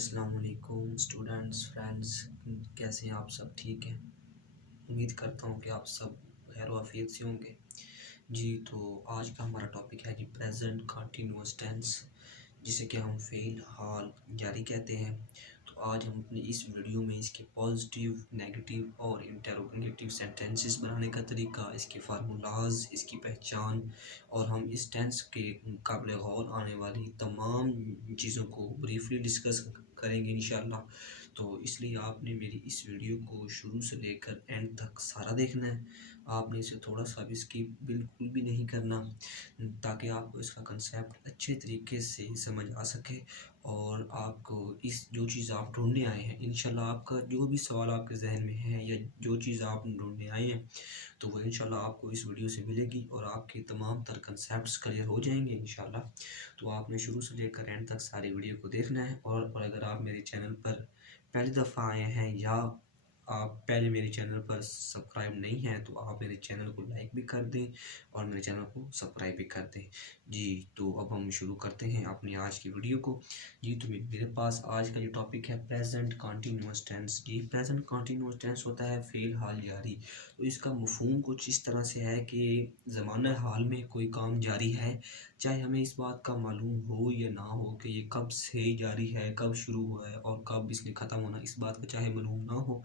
अस्सलाम वालेकुम students friends, कैसे हैं आप सब? ठीक हैं। उम्मीद करता हूँ कि आप सब खैर वाफियत से होंगे। जी, तो आज का हमारा टॉपिक है जी प्रेजेंट कंटिन्यूअस टेंस, जिसे कि हम फ़ेल हाल जारी कहते हैं। तो आज हम अपनी इस वीडियो में इसके पॉजिटिव, नेगेटिव और इंटरोगेटिव सेंटेंसेस बनाने का तरीका, इसके फार्मूलाज, इसकी पहचान और हम इस टेंस के काबिल गौर आने वाली तमाम चीज़ों को ब्रीफली डिस्कस करेंगे इंशाल्लाह। तो इसलिए आपने मेरी इस वीडियो को शुरू से लेकर एंड तक सारा देखना है। आपने इसे थोड़ा सा भी स्किप बिल्कुल भी नहीं करना, ताकि आपको इसका कंसेप्ट अच्छे तरीके से समझ आ सके और आपको इस जो चीज़ आप ढूंढने आए हैं, इंशाल्लाह आपका जो भी सवाल आपके जहन में है या जो चीज़ आप ढूंढने आए हैं, तो वो इंशाल्लाह आपको इस वीडियो से मिलेगी और आपके तमाम तर कंसेप्ट्स क्लियर हो जाएंगे इंशाल्लाह। तो आपने शुरू से लेकर एंड तक सारी वीडियो को देखना है। और अगर आप मेरे चैनल पर पहली दफ़ा आए हैं या आप पहले मेरे चैनल पर सब्सक्राइब नहीं हैं, तो आप मेरे चैनल को लाइक भी कर दें और मेरे चैनल को सब्सक्राइब भी कर दें। जी, तो अब हम शुरू करते हैं अपनी आज की वीडियो को। जी, तो मेरे पास आज का जो टॉपिक है प्रेजेंट कंटिन्यूअस टेंस। जी, प्रेजेंट कंटिन्यूअस टेंस होता है फ़ेल हाल जारी। तो इसका मफ़हूम कुछ इस तरह से है कि ज़माना हाल में कोई काम जारी है, चाहे हमें इस बात का मालूम हो या ना हो कि ये कब से जारी है, कब शुरू हुआ है और कब इसने ख़त्म होना, इस बात का चाहे मालूम ना हो,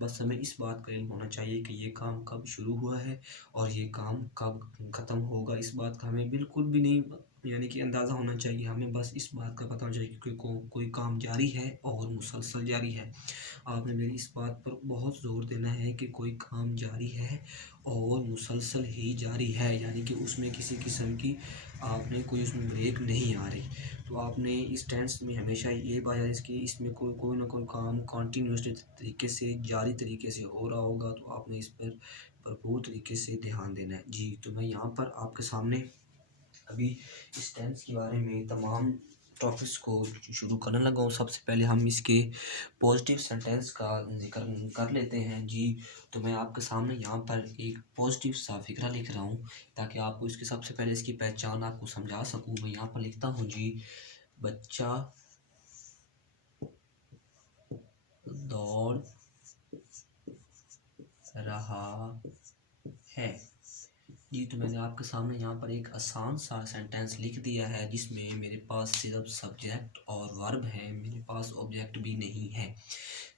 बस हमें इस बात का इल्म होना चाहिए कि ये काम कब शुरू हुआ है और ये काम कब ख़त्म होगा। इस बात का हमें बिल्कुल भी नहीं यानी कि अंदाज़ा होना चाहिए, हमें बस इस बात का पता होना चाहिए कि कोई काम जारी है और मुसलसल जारी है। आपने मेरी इस बात पर बहुत ज़ोर देना है कि कोई काम जारी है और मुसलसल ही जारी है, यानी कि उसमें किसी किस्म की आपने कोई उसमें ब्रेक नहीं आ रही। तो आपने इस टेंस में हमेशा ये बात याद कि इसमें कोई कोई ना कोई काम कॉन्टीन्यूसली तरीके से जारी तरीके से हो रहा होगा, तो आपने इस पर भरपूर तरीके से ध्यान देना है। जी, तो मैं यहाँ पर आपके सामने अभी इस टेंस के बारे में तमाम टॉपिक्स को शुरू करने लगा हूँ। सबसे पहले हम इसके पॉजिटिव सेंटेंस का जिक्र कर लेते हैं। जी, तो मैं आपके सामने यहाँ पर एक पॉजिटिव सा फिक्रा लिख रहा हूँ, ताकि आपको इसके सबसे पहले इसकी पहचान आपको समझा सकूँ। मैं यहाँ पर लिखता हूँ जी, बच्चा दौड़ रहा है। जी, तो मैंने आपके सामने यहाँ पर एक आसान सा सेंटेंस लिख दिया है, जिसमें मेरे पास सिर्फ सब्जेक्ट और वर्ब है, मेरे पास ऑब्जेक्ट भी नहीं है।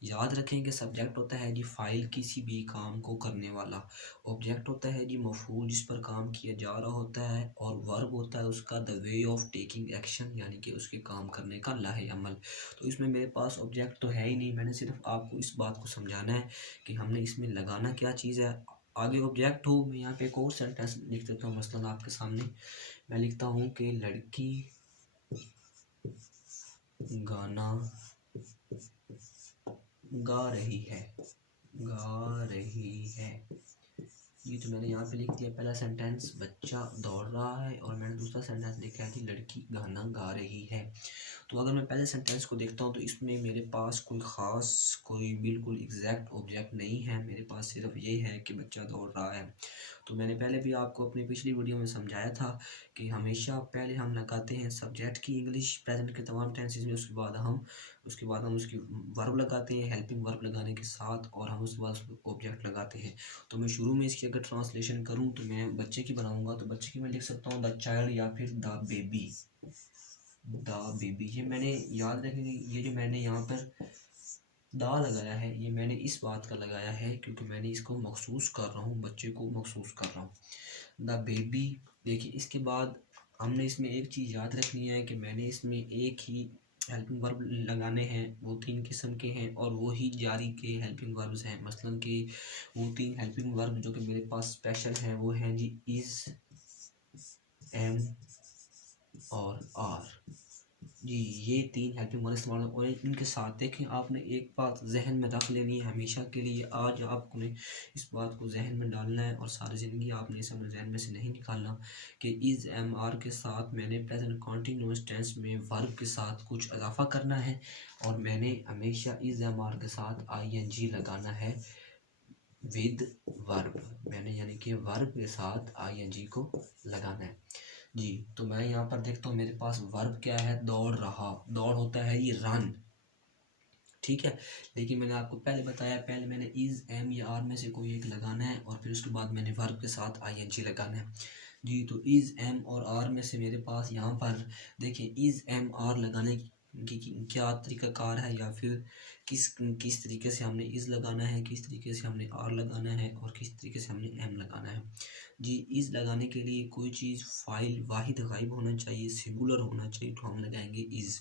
याद रखें कि सब्जेक्ट होता है जी फ़ाइल किसी भी काम को करने वाला, ऑब्जेक्ट होता है जी मफ़ऊल जिस पर काम किया जा रहा होता है, और वर्ब होता है उसका the way of taking action, यानी कि उसके काम करने का लाहे अमल। तो इसमें मेरे पास ऑब्जेक्ट तो है ही नहीं, मैंने सिर्फ आपको इस बात को समझाना है कि हमने इसमें लगाना क्या चीज़ है। आगे ऑब्जेक्ट हो, मैं यहाँ पे एक और सेंटेंस लिख देता हूँ मसलन आपके सामने। मैं लिखता हूँ कि लड़की गाना गा रही है, गा रही है। ये तो मैंने यहाँ पे लिख दिया पहला सेंटेंस, बच्चा दौड़ रहा है, और मैंने दूसरा सेंटेंस लिखा है कि लड़की गाना गा रही है। तो अगर मैं पहले सेंटेंस को देखता हूँ, तो इसमें मेरे पास कोई ख़ास कोई बिल्कुल एग्जैक्ट ऑब्जेक्ट नहीं है, मेरे पास सिर्फ ये है कि बच्चा दौड़ रहा है। तो मैंने पहले भी आपको अपनी पिछली वीडियो में समझाया था कि हमेशा पहले हम लगाते हैं सब्जेक्ट की इंग्लिश प्रेजेंट के तमाम टेंसेस में, उसके बाद हम उसकी वर्ब लगाते हैं हेल्पिंग वर्ब लगाने के साथ, और हम उसके बाद ऑब्जेक्ट लगाते हैं। तो मैं शुरू में इसकी अगर ट्रांसलेशन करूं, तो मैं बच्चे की बनाऊंगा, तो बच्चे की मैं लिख सकता हूँ द चाइल्ड या फिर द बेबी। द बेबी, ये मैंने याद रखेंगे, ये जो मैंने यहाँ पर दा लगाया है, ये मैंने इस बात का लगाया है क्योंकि मैंने इसको मखसूस कर रहा हूँ, बच्चे को मखसूस कर रहा हूँ। The baby. देखिए, इसके बाद हमने इसमें एक चीज़ याद रखनी है कि मैंने इसमें एक ही हेल्पिंग वर्ब लगाने हैं, वो 3 किस्म के हैं और वो ही जारी के हेल्पिंग वर्ब्स हैं। मसलन कि वो 3 हेल्पिंग वर्ब जो कि मेरे पास स्पेशल हैं, वो हैं जी इज़, एम और आर। जी, ये 3 हेल्पिंग वर्ब इस्तेमाल, और इनके साथ देखें, आपने एक बात जहन में रख लेनी है हमेशा के लिए। आज आपने इस बात को जहन में डालना है और सारी ज़िंदगी आपने इसे अपने जहन में से नहीं निकालना कि इज़ एम आर के साथ मैंने प्रेजेंट कंटिन्यूअस टेंस में वर्ब के साथ कुछ इजाफा करना है, और मैंने हमेशा इज़ एम आर के साथ आई एन जी लगाना है विद वर्ब। मैंने यानी कि वर्ब के साथ आई एन जी को लगाना है। जी, तो मैं यहाँ पर देखता हूँ मेरे पास वर्ब क्या है, दौड़ रहा। दौड़ होता है ये रन, ठीक है। लेकिन मैंने आपको पहले बताया, पहले मैंने इज़ एम या आर में से कोई एक लगाना है और फिर उसके बाद मैंने वर्ब के साथ आईएनजी लगाना है जी। तो इज़ एम और आर में से मेरे पास यहाँ पर देखिए इज़ एम आर लगाने की क्या तरीक़ाकार है, या फिर किस तरीके से हमने इज़ लगाना है, किस तरीके से हमने आर लगाना है और किस तरीके से हमने एम लगाना है जी। इज़ लगाने के लिए कोई चीज़ फ़ाइल वाहिद गायब होना चाहिए, सिंगुलर होना चाहिए, तो हम लगाएंगे इज़।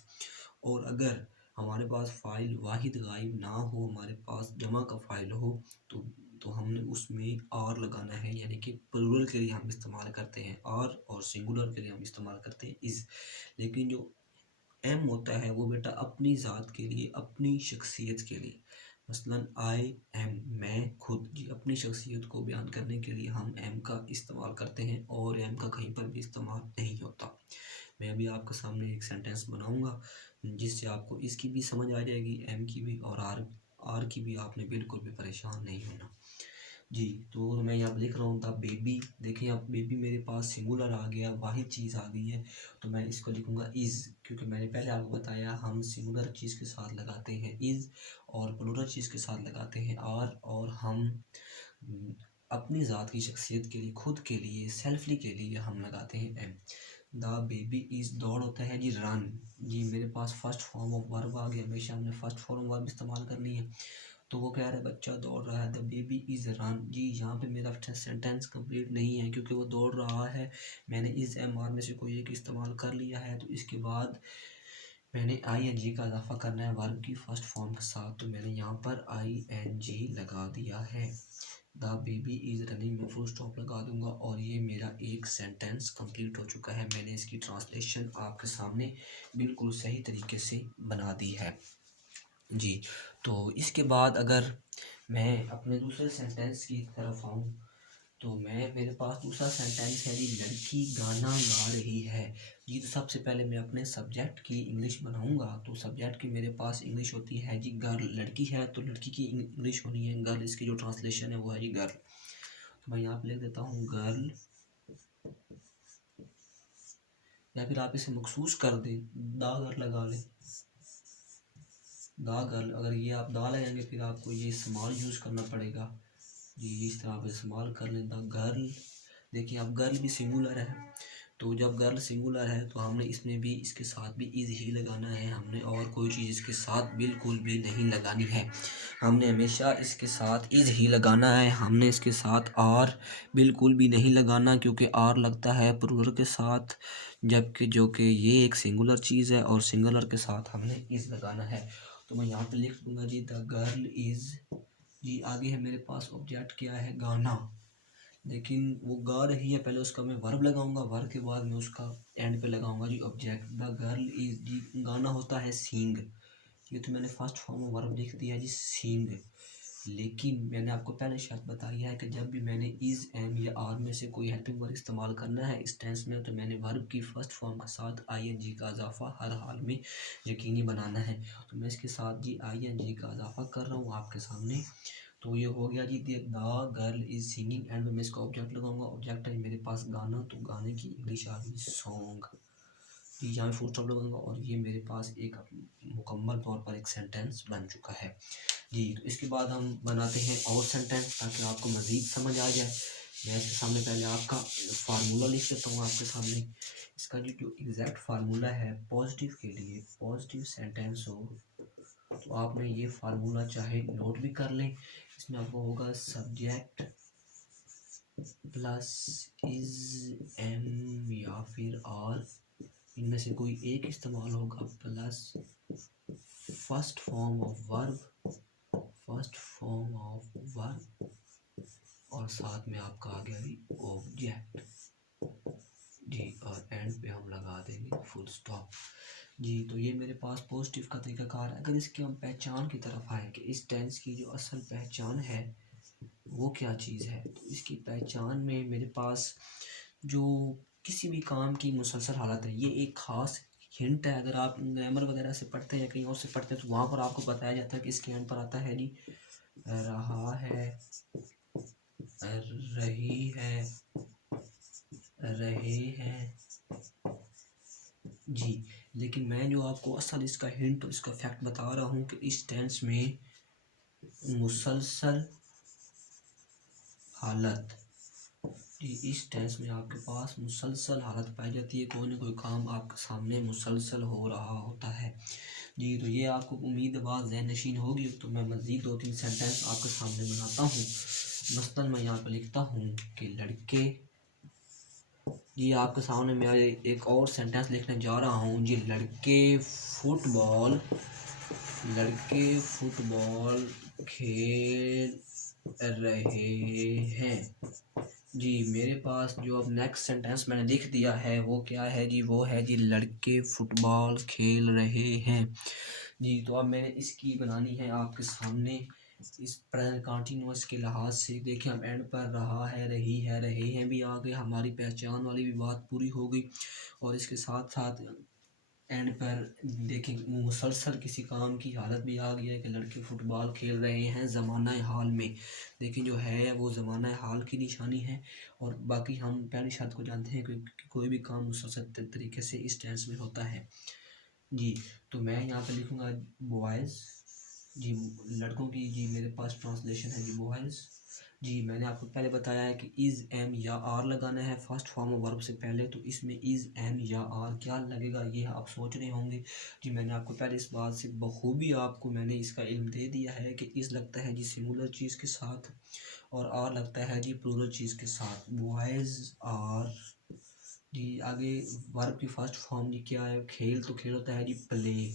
और अगर हमारे पास फ़ाइल वाहिद गायब ना हो, हमारे पास जमा का फ़ाइल हो, तो हमने उसमें आर लगाना है, यानी कि प्लूरल के लिए हम इस्तेमाल करते हैं आर और सिंगुलर के लिए हम इस्तेमाल करते हैं इज़। लेकिन जो एम होता है वो बेटा अपनी ज़ात के लिए, अपनी शख्सियत के लिए, मसलन आई एम, मैं खुद जी, अपनी शख्सियत को बयान करने के लिए हम एम का इस्तेमाल करते हैं और एम का कहीं पर भी इस्तेमाल नहीं होता। मैं अभी आपके सामने एक सेंटेंस बनाऊंगा जिससे आपको इसकी भी समझ आ जाएगी, एम की भी और आर की भी। आपने बिल्कुल भी परेशान नहीं होना जी। तो मैं यहाँ पे लिख रहा हूँ द बेबी। देखिए अब बेबी मेरे पास सिंगुलर आ गया, वाहिद चीज़ आ गई है, तो मैं इसको लिखूँगा इज़, क्योंकि मैंने पहले आपको बताया हम सिंगुलर चीज़ के साथ लगाते हैं इज़ और प्लूरल चीज़ के साथ लगाते हैं आर, और हम अपनी ज़ात की शख्सियत के लिए, खुद के लिए, सेल्फली के लिए हम लगाते हैं एम। द बेबी इज़, दौड़ होता है जी रन जी। मेरे पास फर्स्ट फॉर्म ऑफ वर्ब आ गया, हमेशा हमने फर्स्ट फॉर्म वर्ब इस्तेमाल करनी है। तो वो कह रहा है बच्चा दौड़ रहा है, द बेबी इज़ रन जी। यहाँ पे मेरा सेंटेंस कंप्लीट नहीं है क्योंकि वो दौड़ रहा है, मैंने इज़ एम आर में से कोई एक इस्तेमाल कर लिया है, तो इसके बाद मैंने आई एन जी का इजाफा करना है वर्ब की फर्स्ट फॉर्म के साथ, तो मैंने यहाँ पर आई एन जी लगा दिया है। द बेबी इज़ रनिंग में फुल स्टॉप लगा दूंगा और ये मेरा एक सेंटेंस कंप्लीट हो चुका है। मैंने इसकी ट्रांसलेशन आपके सामने बिल्कुल सही तरीके से बना दी है जी। तो इसके बाद अगर मैं अपने दूसरे सेंटेंस की तरफ आऊँ, तो मेरे पास दूसरा सेंटेंस है जी, लड़की गाना गा रही है जी। तो सबसे पहले मैं अपने सब्जेक्ट की इंग्लिश बनाऊंगा, तो सब्जेक्ट की मेरे पास इंग्लिश होती है जी गर्ल। लड़की है तो लड़की की इंग्लिश होनी है गर्ल, इसकी जो ट्रांसलेशन है वो है जी गर्ल। तो मैं यहाँ पे लिख देता हूँ गर्ल, या फिर आप इसे मखसूस कर दें, दा गर्ल लगा लें, दा गर्ल। अगर ये आप दा लगाएंगे फिर आपको ये इस्तेमाल यूज़ करना पड़ेगा जी, इस तरह आप इस्तेमाल कर लें द गर्ल। देखिए अब गर्ल भी सिंगुलर है, तो जब गर्ल सिंगुलर है तो हमने इसमें भी इसके साथ भी इज़ ही लगाना है हमने, और कोई चीज़ इसके साथ बिल्कुल भी नहीं लगानी है। हमने हमेशा इसके साथ इज़ ही लगाना है, हमने इसके साथ आर बिल्कुल भी नहीं लगाना, क्योंकि आर लगता है प्लूरल के साथ, जबकि जो कि ये एक सिंगुलर चीज़ है और सिंगुलर के साथ हमने इज़ लगाना है। तो मैं यहाँ पे लिख दूंगा जी द गर्ल इज़ जी। आगे है मेरे पास ऑब्जेक्ट क्या है, गाना। लेकिन वो गा रही है, पहले उसका मैं वर्ब लगाऊंगा, वर्ब के बाद मैं उसका एंड पे लगाऊंगा G object. The girl is जी, गाना होता है सींग, ये तो मैंने फर्स्ट फॉर्म में वर्ब लिख दिया जी सींग। लेकिन मैंने आपको पहले शर्त बताई है कि जब भी मैंने इज़ एम या आर में से कोई हेल्पिंग वर्ब इस्तेमाल करना है इस टेंस में, तो मैंने वर्ब की फर्स्ट फॉर्म के साथ आई एन जी का इजाफा हर हाल में यकीनी बनाना है। तो मैं इसके साथ जी आई एन जी का इजाफा कर रहा हूँ आपके सामने। तो ये हो गया जी the girl is singing, and मैं इसका ऑब्जेक्ट लगाऊंगा, ऑब्जेक्ट है मेरे पास गाना, तो गाने की इंग्लिश आ गई सॉन्ग जी। यहाँ फुल स्टॉप लगाऊंगा और ये मेरे पास एक मुकम्मल तौर पर एक सेंटेंस बन चुका है जी। तो इसके बाद हम बनाते हैं और सेंटेंस ताकि आपको मज़ीद समझ आ जाए। मैं इसके सामने पहले आपका फार्मूला लिख देता हूँ आपके सामने। इसका जो एग्जैक्ट फार्मूला है पॉजिटिव के लिए, पॉजिटिव सेंटेंस हो तो आपने ये फार्मूला चाहे नोट भी कर लें। इसमें आपको होगा सब्जेक्ट प्लस इज एम या फिर आर, इनमें से कोई एक इस्तेमाल होगा, plus first form of verb, first form of verb, और साथ में आपका आ गया जी ऑब्जेक्ट जी, और एंड पे हम लगा देंगे फुल स्टॉप जी। तो ये मेरे पास पॉजिटिव का तरीकाकार है। अगर इसकी हम पहचान की तरफ आए कि इस टेंस की जो असल पहचान है वो क्या चीज़ है, तो इसकी पहचान में मेरे पास जो किसी भी काम की मुसलसल हालत है, ये एक ख़ास हिंट है। अगर आप ग्रामर वगैरह से पढ़ते हैं या कहीं और से पढ़ते हैं तो वहाँ पर आपको बताया जाता है कि इसके एंड पर आता है जी रहा है, रही है, रहे हैं जी। लेकिन मैं जो आपको असल इसका हिंट और इसका फैक्ट बता रहा हूँ कि इस टेंस में मुसलसल हालत, जी इस टेंस में आपके पास मुसलसल हालत पाई जाती है, कोई ना कोई काम आपके सामने मुसलसल हो रहा होता है। जी तो ये आपको उम्मीद बात ज़हन नशीन होगी। तो मैं मज़ीद 2-3 सेंटेंस आपके सामने बनाता हूँ। मसलन मैं यहाँ पर लिखता हूँ कि लड़के, जी आपके सामने मैं एक और सेंटेंस लिखने जा रहा हूँ जी। लड़के फुटबॉल खेल रहे हैं। जी मेरे पास जो अब नेक्स्ट सेंटेंस मैंने लिख दिया है वो क्या है जी, वो है जी लड़के फुटबॉल खेल रहे हैं। जी तो अब मैंने इसकी बनानी है आपके सामने इस प्रेजेंट कंटिन्यूअस के लिहाज से। देखिए हम एंड पर रहा है, रही है, रहे हैं भी आ गए, हमारी पहचान वाली भी बात पूरी हो गई। और इसके साथ साथ एंड पर देखें मुसलसल किसी काम की हालत भी आ गई है कि लड़के फुटबॉल खेल रहे हैं ज़माना हाल में। देखें जो है वो ज़माना हाल की निशानी है। और बाकी हम पहली शर्त को जानते हैं कि कोई भी काम मुसलसल तरीके से इस टेंस में होता है। जी तो मैं यहाँ पे लिखूँगा बॉयज़, जी लड़कों की, जी मेरे पास ट्रांसलेशन है जी बॉयज़। जी मैंने आपको पहले बताया है कि इज़ एम या आर लगाना है फर्स्ट फॉर्म ऑफ वर्ब से पहले। तो इसमें इज़ एम या आर क्या लगेगा ये आप सोच रहे होंगे। जी मैंने आपको पहले इस बात से बखूबी आपको मैंने इसका इल्म दे दिया है कि इज़ लगता है जी सिंगुलर चीज़ के साथ और आर लगता है जी प्लूरल चीज़ के साथ। बॉयज़ आर, जी आगे वर्ब की फर्स्ट फॉर्म जी क्या है, खेल, तो खेल होता है जी प्ले।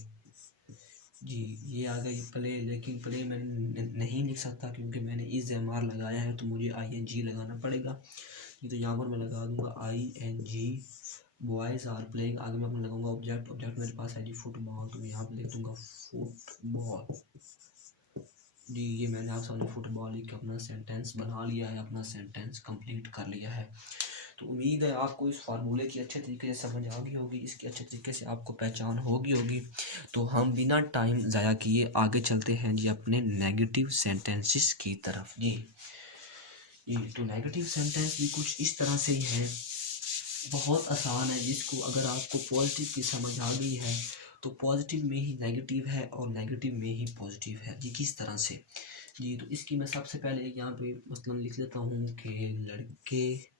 जी ये आ गई प्ले, लेकिन प्ले मैं नहीं लिख सकता क्योंकि मैंने इज एम आर लगाया है तो मुझे आई एन जी लगाना पड़ेगा। ये तो यहाँ पर मैं लगा दूंगा I N G. Boys are playing, आगे मैं अपना लगाऊंगा ऑब्जेक्ट, ऑब्जेक्ट मेरे पास है जी फुटबॉल, तो मैं यहाँ पर लिख दूंगा फुटबॉल। जी ये मैंने आप सामने फुटबॉल लिख के अपना सेंटेंस बना लिया है, अपना सेंटेंस कंप्लीट कर लिया है। तो उम्मीद है आपको इस फार्मूले की अच्छे तरीके से समझ आ गई होगी, इसकी अच्छे तरीके से आपको पहचान होगी। तो हम बिना टाइम ज़ाया किए आगे चलते हैं जी अपने नेगेटिव सेंटेंसेस की तरफ। जी जी तो नेगेटिव सेंटेंस भी कुछ इस तरह से ही हैं, बहुत आसान है, जिसको अगर आपको पॉजिटिव की समझ आ गई है तो पॉजिटिव में ही नेगेटिव है और नेगेटिव में ही पॉजिटिव है। जी किस तरह से, जी तो इसकी मैं सबसे पहले यहाँ पे मसलन लिख लेता हूँ कि लड़के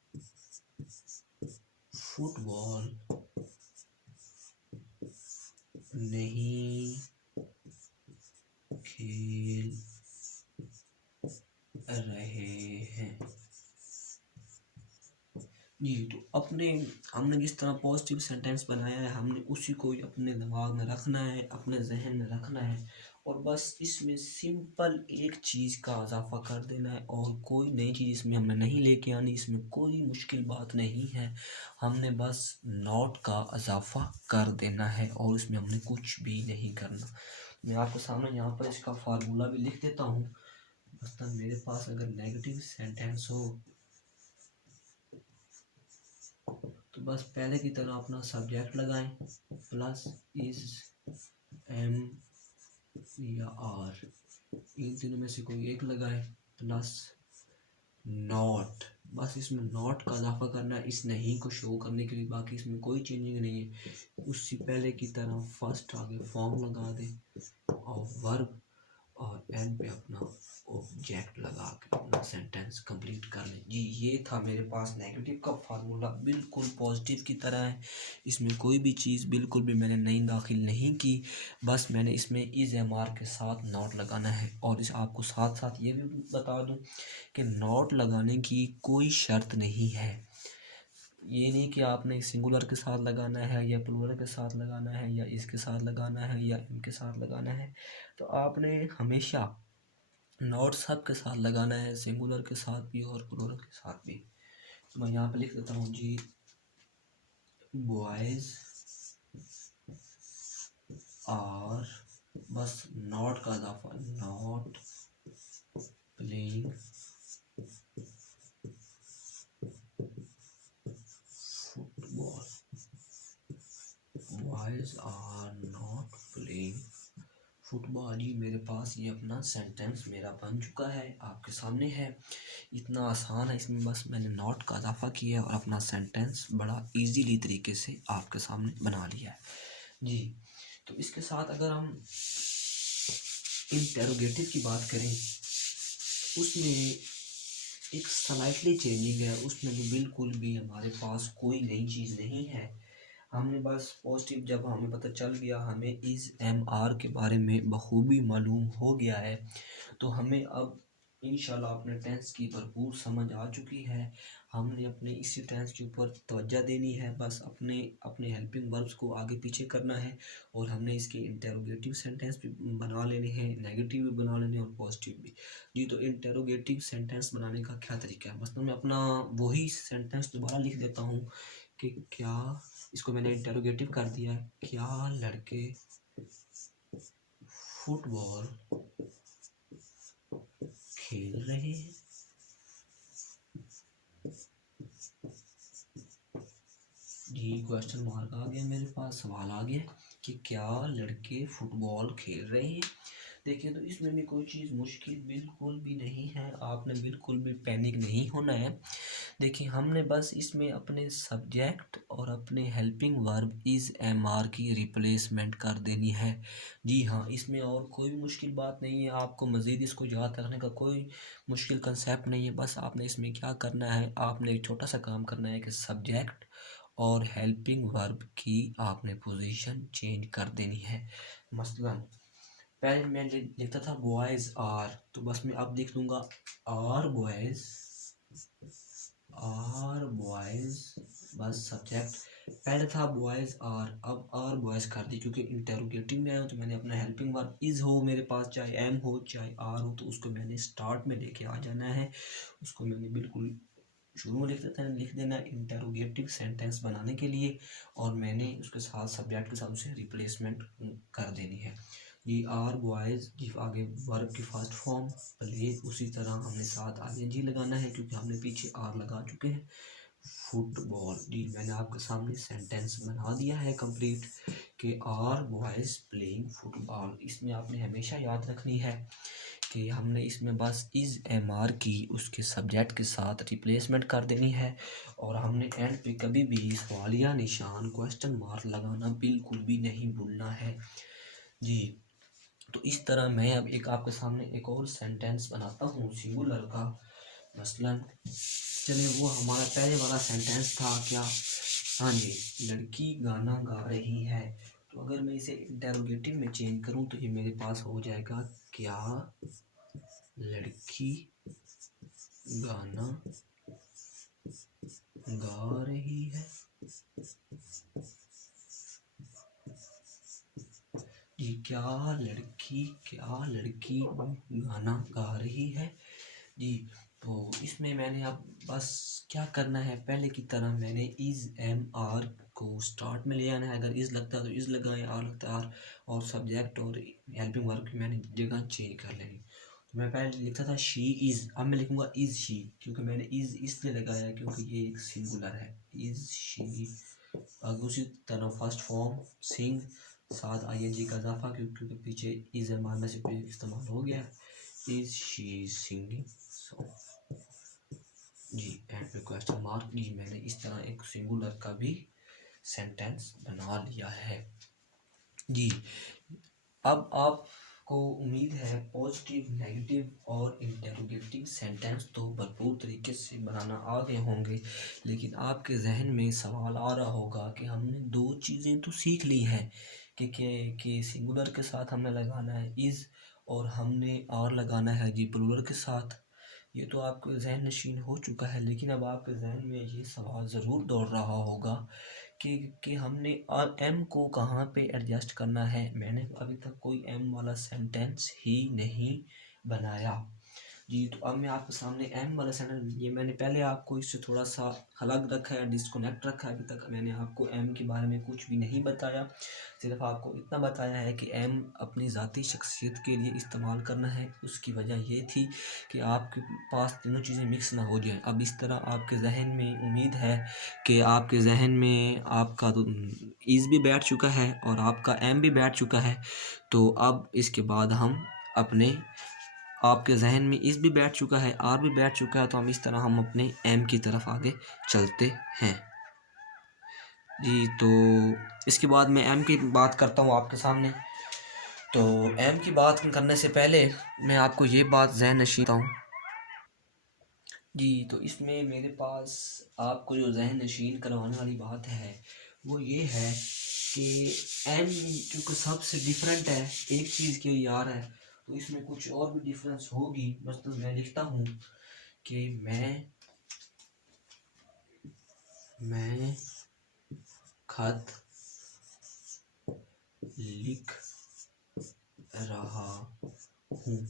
फुटबॉल नहीं खेल रहे हैं। जी तो अपने हमने जिस तरह पॉजिटिव सेंटेंस बनाया है हमने उसी को ही अपने दिमाग में रखना है, अपने जहन में रखना है और बस इसमें सिंपल एक चीज़ का इजाफा कर देना है और कोई नई चीज़ इसमें हमने नहीं लेके आनी, इसमें कोई मुश्किल बात नहीं है। हमने बस नॉट का इजाफा कर देना है और इसमें हमने कुछ भी नहीं करना। मैं आपको सामने यहाँ पर इसका फार्मूला भी लिख देता हूँ। मसलन मेरे पास अगर नेगेटिव सेंटेंस हो तो बस पहले की तरह अपना सब्जेक्ट लगाएं प्लस इज एम या आर, इन तीनों में से कोई एक लगाएं प्लस नॉट। बस इसमें नॉट का इजाफा करना है इस नहीं को शो करने के लिए, बाकी इसमें कोई चेंजिंग नहीं है। उससे पहले की तरह फर्स्ट आगे फॉर्म लगा दें और वर्ब और एंड पे अपना ऑब्जेक्ट लगा के अपना सेंटेंस कंप्लीट कर लें। जी ये था मेरे पास नेगेटिव का फार्मूला, बिल्कुल पॉजिटिव की तरह है, इसमें कोई भी चीज़ बिल्कुल भी मैंने नई दाखिल नहीं की, बस मैंने इसमें इज एम आर के साथ नॉट लगाना है। और इस आपको साथ साथ ये भी बता दूं कि नॉट लगाने की कोई शर्त नहीं है। ये नहीं कि आपने सिंगुलर के साथ लगाना है या प्लूरल के साथ लगाना है या इसके साथ लगाना है या इनके साथ लगाना है। तो आपने हमेशा नॉट सब के साथ लगाना है, सिंगुलर के साथ भी और प्लूरल के साथ भी। तो मैं यहाँ पे लिख देता हूँ जी बॉयज़ आर, बस नॉट का इजाफा, not playing football, boys are not playing football. जी मेरे पास ये अपना सेंटेंस मेरा बन चुका है, आपके सामने है। इतना आसान है, इसमें बस मैंने नॉट का इजाफा किया और अपना सेंटेंस बड़ा इजीली तरीके से आपके सामने बना लिया है। जी, तो इसके साथ अगर हम इंटेरोगेटिव की बात करें, उसमें एक स्लाइटली चेंजिंग है, उसमें भी बिल्कुल भी हमारे पास कोई नई चीज़ नहीं है। हमने बस पॉजिटिव, जब हमें पता चल गया, हमें इस एम आर के बारे में बखूबी मालूम हो गया है, तो हमें अब इंशाल्लाह अपने टेंस की भरपूर समझ आ चुकी है। हमने अपने इसी टेंस के ऊपर तवज्जो देनी है, बस अपने अपने हेल्पिंग वर्ब्स को आगे पीछे करना है, और हमने इसके इंटेरोगेटिव सेंटेंस भी बना लेने हैं, नेगेटिव भी बना लेने हैं और पॉजिटिव भी। जी, तो इंटेरोगेटिव सेंटेंस बनाने का क्या तरीका है, मतलब मैं अपना वही सेंटेंस दोबारा लिख देता हूँ कि क्या, इसको मैंने इंटेरोगेटिव कर दिया है, क्या लड़के फुटबॉल खेल रहे हैं। जी, क्वेश्चन मार्क आ गया, मेरे पास सवाल आ गया कि क्या लड़के फुटबॉल खेल रहे हैं। देखिए, तो इसमें भी कोई चीज़ मुश्किल बिल्कुल भी नहीं है, आपने बिल्कुल भी पैनिक नहीं होना है। देखिए, हमने बस इसमें अपने सब्जेक्ट और अपने helping verb is am are की रिप्लेसमेंट कर देनी है। जी हाँ, इसमें और कोई भी मुश्किल बात नहीं है, आपको मज़ीद इसको याद रखने का कोई मुश्किल कंसेप्ट नहीं है। बस आपने इसमें क्या करना है, आपने एक छोटा सा काम करना है कि सब्जेक्ट और हेल्पिंग वर्ब की आपने पोजीशन चेंज कर देनी है। मसलन पहले मैं लिखता था बॉयज़ आर, तो बस मैं अब लिख दूंगा आर बॉयज़, आर बॉयज़, बस सब्जेक्ट। पहले था बॉयज़ आर, अब आर बॉयज़ कर दी, क्योंकि इंटेरोगेटिव में आया हूँ, तो मैंने अपना हेल्पिंग वर्ब इज़ हो मेरे पास, चाहे एम हो चाहे आर हो, तो उसको मैंने स्टार्ट में लेके आ जाना है। उसको मैंने बिल्कुल शुरू में लिख देना इंटेरोगेटिव सेंटेंस बनाने के लिए, और मैंने उसके साथ सब्जेक्ट के साथ उसे रिप्लेसमेंट कर देनी है। ये आर बॉयज़, जी आगे वर्ब की फर्स्ट फॉर्म प्ले, उसी तरह हमने साथ आईएनजी लगाना है, क्योंकि हमने पीछे आर लगा चुके हैं। फुटबॉल, जी मैंने आपके सामने सेंटेंस बना दिया है कंप्लीट कि आर बॉयज़ प्लेइंग फुटबॉल। इसमें आपने हमेशा याद रखनी है कि हमने इसमें बस इज़ एम आर की उसके सब्जेक्ट के साथ रिप्लेसमेंट कर देनी है, और हमने एंड पे कभी भी सवालिया निशान क्वेश्चन मार्क लगाना बिल्कुल भी नहीं भूलना है। जी, तो इस तरह मैं अब एक आपके सामने एक और सेंटेंस बनाता हूँ सिंगुलर का। मसलन चलिए, वो हमारा पहले वाला सेंटेंस था क्या, हाँ जी, लड़की गाना गा रही है, तो अगर मैं इसे इंटेरोगेटिव में चेंज करूँ तो ये मेरे पास हो जाएगा क्या लड़की गाना गा रही है। जी, क्या लड़की गाना गा रही है। जी, तो इसमें मैंने अब बस क्या करना है, पहले की तरह मैंने इज़ एम आर को स्टार्ट में ले आना है। अगर इज़ लगता है तो इज़ लगाएं, आर लगता है आर, और सब्जेक्ट और हेल्पिंग वर्ब की मैंने जगह चेंज कर लेनी। तो मैं पहले लिखता था शी इज़, अब मैं लिखूँगा इज़ शी, क्योंकि मैंने इज़ इसलिए लगाया है क्योंकि ये एक सिंगुलर है। इज़ शी, अगर उसी तरह फर्स्ट फॉर्म सिंग, साथ आईएनजी का इजाफा, क्योंकि पीछे इज़ एम आर में से इस्तेमाल हो गया। Is she singing song, G end पे क्वेश्चन मार्क। जी, मैंने इस तरह एक सिंगुलर का भी सेंटेंस बना लिया है। जी, अब आपको उम्मीद है पॉजिटिव, नेगेटिव और इंटेरोगेटिव सेंटेंस तो भरपूर तरीके से बनाना आ गए होंगे, लेकिन आपके जहन में सवाल आ रहा होगा कि हमने दो चीज़ें तो सीख ली हैं कि सिंगुलर के साथ हमने लगाना है इज़, और हमने आर लगाना है जी प्लूरल के साथ। ये तो आपके जहन नशीन हो चुका है, लेकिन अब आपके जहन में ये सवाल ज़रूर दौड़ रहा होगा कि हमने एम को कहाँ पे एडजस्ट करना है। मैंने अभी तक कोई एम वाला सेंटेंस ही नहीं बनाया। जी, तो अब मैं आपके सामने एम वाला सेंटेंस, ये मैंने पहले आपको इससे थोड़ा सा अलग रखा है, डिस्कनेक्ट रखा है। अभी तक मैंने आपको एम के बारे में कुछ भी नहीं बताया, सिर्फ आपको इतना बताया है कि एम अपनी ज़ाती शख्सियत के लिए इस्तेमाल करना है। उसकी वजह ये थी कि आपके पास तीनों चीज़ें मिक्स ना हो जाए। अब इस तरह आपके जहन में, उम्मीद है कि आपके जहन में आपका तो ईज़ भी बैठ चुका है और आपका एम भी बैठ चुका है। तो अब इसके बाद हम अपने, आपके जहन में इस भी बैठ चुका है, आर भी बैठ चुका है, तो हम इस तरह हम अपने एम की तरफ आगे चलते हैं। जी तो इसके बाद मैं एम की बात करता हूँ आपके सामने। तो एम की बात करने से पहले मैं आपको ये बात ज़हन नशीं हूँ। जी तो इसमें मेरे पास आपको जो ज़हन नशीन करवाने वाली बात है वो ये है कि एम क्योंकि सबसे डिफरेंट है, एक चीज़ के लिए आ रहा है, तो इसमें कुछ और भी डिफरेंस होगी। मतलब मैं लिखता हूँ कि मैं खत लिख रहा हूँ।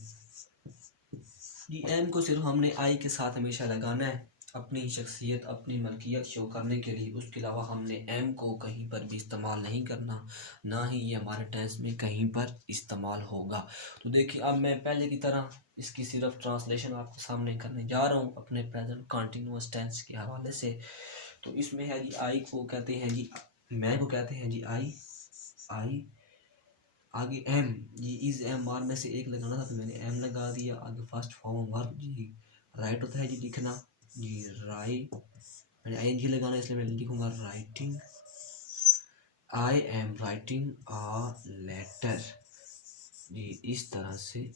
जी एम को सिर्फ हमने आई के साथ हमेशा लगाना है, अपनी शख्सियत अपनी मलकियत शो करने के लिए। उसके अलावा हमने एम को कहीं पर भी इस्तेमाल नहीं करना, ना ही ये हमारे टेंस में कहीं पर इस्तेमाल होगा। तो देखिए अब मैं पहले की तरह इसकी सिर्फ ट्रांसलेशन आपके सामने करने जा रहा हूँ अपने प्रेजेंट कंटिन्यूअस टेंस के हवाले से। तो इसमें है जी आई को कहते हैं जी, मैं को कहते हैं जी आई, आगे एम, ये इज एम मार में से एक लगाना था तो मैंने एम लगा दिया। आगे फर्स्ट फॉर्म वर्ब जी राइट होता है जी लिखना, जी राइट, मैंने आई एन जी लगाना इसलिए मैं लिखूंगा writing, I am writing a letter. जी इस तरह से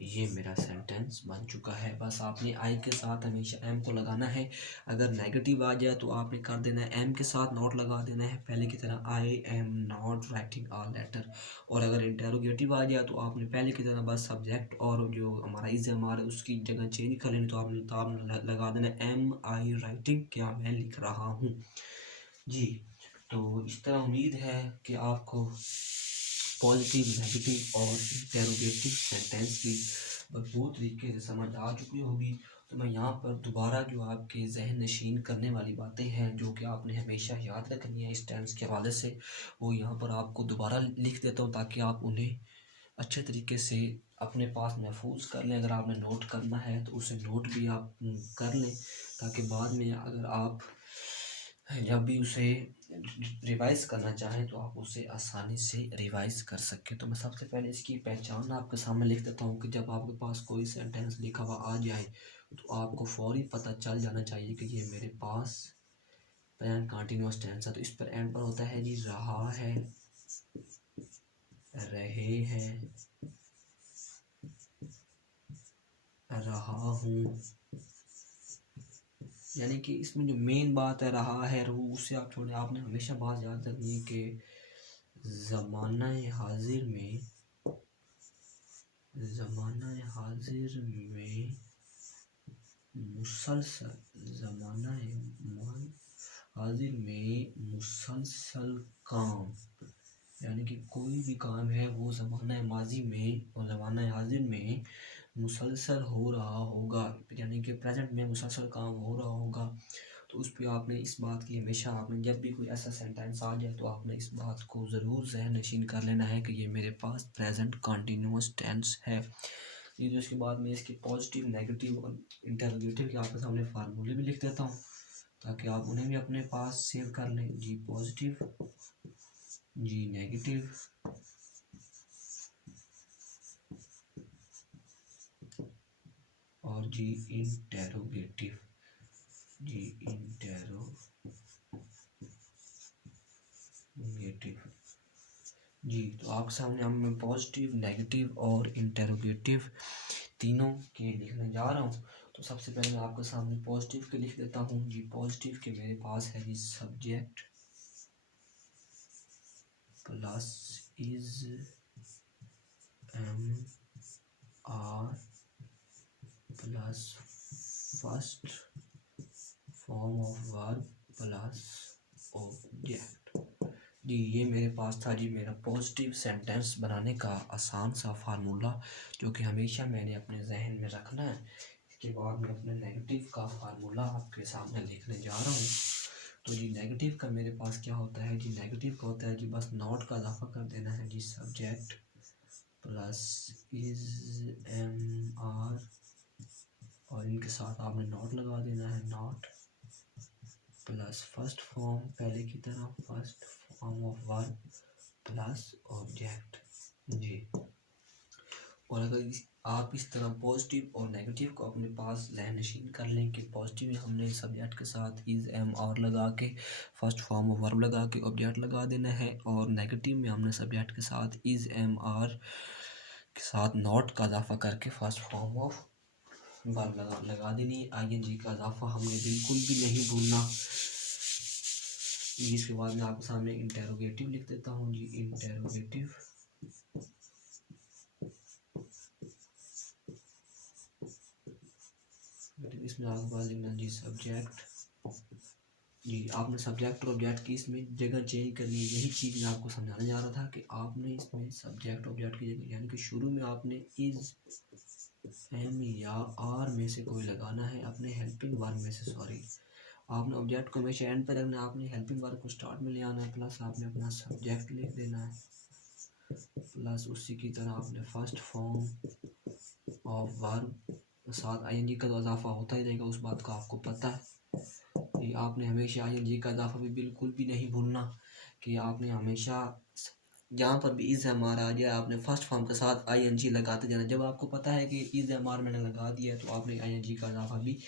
ये मेरा सेंटेंस बन चुका है। बस आपने आई के साथ हमेशा एम को लगाना है। अगर नेगेटिव आ जाए तो आपने कर देना है एम के साथ नॉट लगा देना है पहले की तरह, I am not writing a letter. और अगर इंटेरोगेटिव आ जाए तो आपने पहले की तरह बस सब्जेक्ट और जो हमारा इज हमारा उसकी जगह चेंज कर लेनी, तो आपने लगा देना एम आई राइटिंग, क्या मैं लिख रहा हूँ। जी तो इस तरह उम्मीद है कि आपको पॉजिटिव नेगेटिव और इंटेरोगेटिव सेंटेंस की भरपूर तरीके से समझ आ चुकी होगी। तो मैं यहाँ पर दोबारा जो आपके जहन नशीन करने वाली बातें हैं जो कि आपने हमेशा याद रखनी है इस टेंस के हवाले से, वो यहाँ पर आपको दोबारा लिख देता हूँ ताकि आप उन्हें अच्छे तरीके से अपने पास महफूज कर लें। अगर आपने नोट करना है तो उसे नोट भी आप कर लें, ताकि बाद में अगर आप जब भी उसे रिवाइज करना चाहें तो आप उसे आसानी से रिवाइज कर सकें। तो मैं सबसे पहले इसकी पहचान आपके सामने लिख देता हूँ कि जब आपके पास कोई सेंटेंस लिखा हुआ आ जाए तो आपको फौरी पता चल जाना चाहिए कि ये मेरे पास प्रेजेंट कंटिन्यूअस टेंस है। तो इस पर एंड पर होता है जी रहा है, रहे हैं, रहा हूँ। यानी कि इसमें जो मेन बात है रहा है रू, उससे आप छोड़े, आपने हमेशा बात याद रखनी है कि ज़माना हाजिर में, ज़माना हाजिर में मुसलसल, ज़माना हाजिर में मुसलसल काम, यानी कि कोई भी काम है वो ज़माना माजी में और ज़माना हाजिर में मुसलसल हो रहा होगा, यानी कि प्रेजेंट में मुसलसल काम हो रहा होगा। तो उस पर आपने इस बात की हमेशा, आपने जब भी कोई ऐसा सेंटेंस आ जाए तो आपने इस बात को ज़रूर ज़हन नशीन कर लेना है कि ये मेरे पास प्रेजेंट कंटिन्यूअस टेंस है। ये जो इसके बाद में इसके पॉजिटिव नेगेटिव और इंटरोगेटिव के आपके सामने फार्मूले भी लिख देता हूँ ताकि आप उन्हें भी अपने पास सेव कर लें। जी पॉजिटिव, जी नेगेटिव, और जी इंटेरोगेटिव, जी इंटेरोगेटिव। जी तो आपके सामने हम मैं पॉजिटिव नेगेटिव और इंटेरोगेटिव तीनों के लिखने जा रहा हूँ। तो सबसे पहले मैं आपके सामने पॉजिटिव के लिख देता हूँ। जी पॉजिटिव के मेरे पास है जी subject plus is am are plus first form of verb plus object. जी ये मेरे पास था जी मेरा पॉजिटिव सेंटेंस बनाने का आसान सा फार्मूला, जो कि हमेशा मैंने अपने जहन में रखना है। इसके बाद मैं अपने नेगेटिव का फार्मूला आपके सामने लिखने जा रहा हूँ। तो जी नेगेटिव का मेरे पास क्या होता है, जी नेगेटिव का होता है जी बस नॉट का इजाफा कर देना है जी subject plus is am are, और इनके साथ आपने नॉट लगा देना है, नॉट प्लस फर्स्ट फॉर्म पहले की तरह first form of verb plus object. जी और अगर आप इस तरह पॉजिटिव और नेगेटिव को अपने पास ज़हन नशीन कर लें कि पॉजिटिव में हमने सब्जेक्ट के साथ इज़ एम आर लगा के फर्स्ट फॉर्म ऑफ वर्ब लगा के ऑब्जेक्ट लगा देना है, और नेगेटिव में हमने सब्जेक्ट के साथ इज़ एम आर के साथ नॉट का इजाफा करके फर्स्ट फॉर्म ऑफ वर्ब लगा देनी है। आई एन जी का इजाफा हमने बिल्कुल भी नहीं भूलना। इसके बाद मैं आपके सामने इंटेरोगेटिव लिख देता हूँ जी, इंटेरोगेटिव। इसमें आपके पास लिखना जी सब्जेक्ट। जी आपने सब्जेक्ट और ऑब्जेक्ट की इसमें जगह चेंज करनी है। यही चीज़ मैं आपको समझाने जा रहा था कि आपने इसमें सब्जेक्ट ऑब्जेक्ट की जगह, यानी कि शुरू में आपने इज एम या आर में से कोई लगाना है, अपने हेल्पिंग वर्ब में से, सॉरी, आपने ऑब्जेक्ट को हमेशा एंड पर रखना है, आपने हेल्पिंग वर्ब को स्टार्ट में ले आना है, प्लस आपने अपना सब्जेक्ट लिख देना है, प्लस उसी की तरह आपने फर्स्ट फॉर्म ऑफ वर्ब साथ आईएनजी का तो इजाफा होता ही रहेगा, उस बात का आपको पता है। ये आपने हमेशा आईएनजी का इजाफा भी बिल्कुल भी नहीं भूलना कि आपने हमेशा जहाँ पर भी इज़ एम आर आ जाए आपने फर्स्ट फॉर्म के साथ आईएनजी लगाते जाना। जब आपको पता है कि इज़ एम आर मैंने लगा दिया है तो आपने आईएनजी का इजाफा भी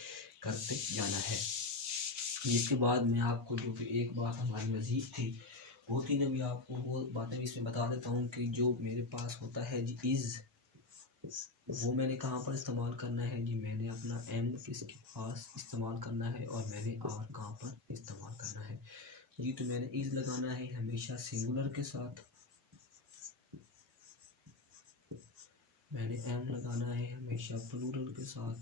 करते जाना है। जिसके बाद मैं आपको जो कि एक बात हमारी मज़ीद थी वो थी ना, भी आपको वो बातें भी इसमें बता देता हूँ कि जो मेरे पास होता है जी इज़, वो मैंने कहाँ पर इस्तेमाल करना है जी, मैंने अपना एम किसके पास इस्तेमाल करना है और मैंने आर कहाँ पर इस्तेमाल करना है जी। तो मैंने इज़ लगाना है हमेशा सिंगुलर के साथ, मैंने एम लगाना है हमेशा प्लूरल के साथ,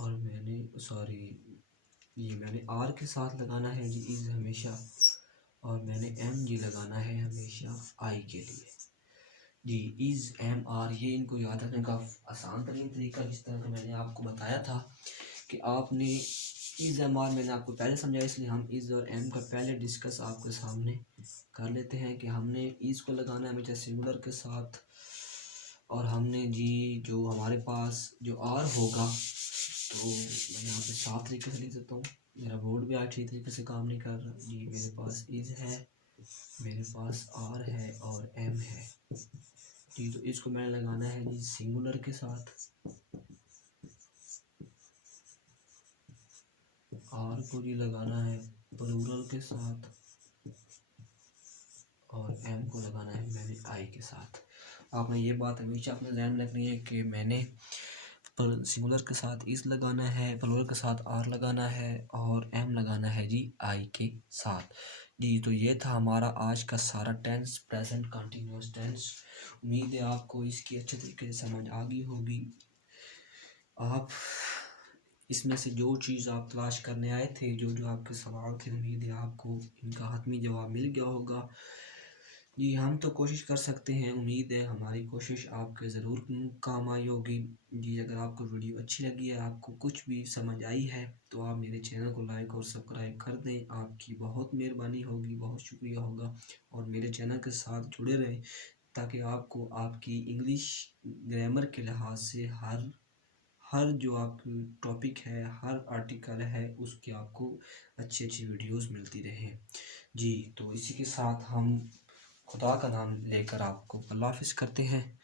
और मैंने आर के साथ लगाना है जी इज़ हमेशा, और मैंने एम जी लगाना है हमेशा आई के लिए जी। इज़ एम आर ये इनको याद रखने का आसान तरीन तरीका, जिस तरह से मैंने आपको बताया था कि आपने इज़ एम आर मैंने आपको पहले समझाया, इसलिए हम इज़ और एम का पहले डिस्कस आपके सामने कर लेते हैं कि हमने इज़ को लगाना है हमेशा सिंगुलर के साथ, और हमने जी जो हमारे पास जो आर होगा, तो मैं यहाँ पे साफ तरीके से लिख देता हूँ, मेरा बोर्ड भी आज ठीक तरीके से काम नहीं कर रहा जी। मेरे पास इज़ है, मेरे पास आर है और एम है जी। तो इसको मैंने लगाना है जी सिंगुलर के साथ, आर को जी लगाना है प्लूरल के साथ, और एम को लगाना है मैंने आई के साथ। आपने ये बात हमेशा अपने ध्यान में रखनी है कि मैंने सिंगुलर के साथ इस लगाना है, प्लूरल के साथ आर लगाना है, और एम लगाना है जी आई के साथ जी। तो ये था हमारा आज का सारा टेंस, प्रेजेंट कंटिन्यूअस टेंस। उम्मीद है आपको इसकी अच्छे तरीके से समझ आ गई होगी। आप इसमें से जो चीज़ आप तलाश करने आए थे, जो जो आपके सवाल थे, उम्मीद है आपको इनका हतमी जवाब मिल गया होगा जी। हम तो कोशिश कर सकते हैं, उम्मीद है हमारी कोशिश आपके ज़रूर काम आई होगी जी। अगर आपको वीडियो अच्छी लगी है, आपको कुछ भी समझ आई है, तो आप मेरे चैनल को लाइक और सब्सक्राइब कर दें, आपकी बहुत मेहरबानी होगी, बहुत शुक्रिया होगा। और मेरे चैनल के साथ जुड़े रहें ताकि आपको आपकी इंग्लिश ग्रामर के लिहाज से हर जो आपकी टॉपिक है, हर आर्टिकल है, उसकी आपको अच्छी अच्छी वीडियोस मिलती रहें जी। तो इसी के साथ हम खुदा का नाम लेकर आपको अल्लाह हाफ़िज़ करते हैं।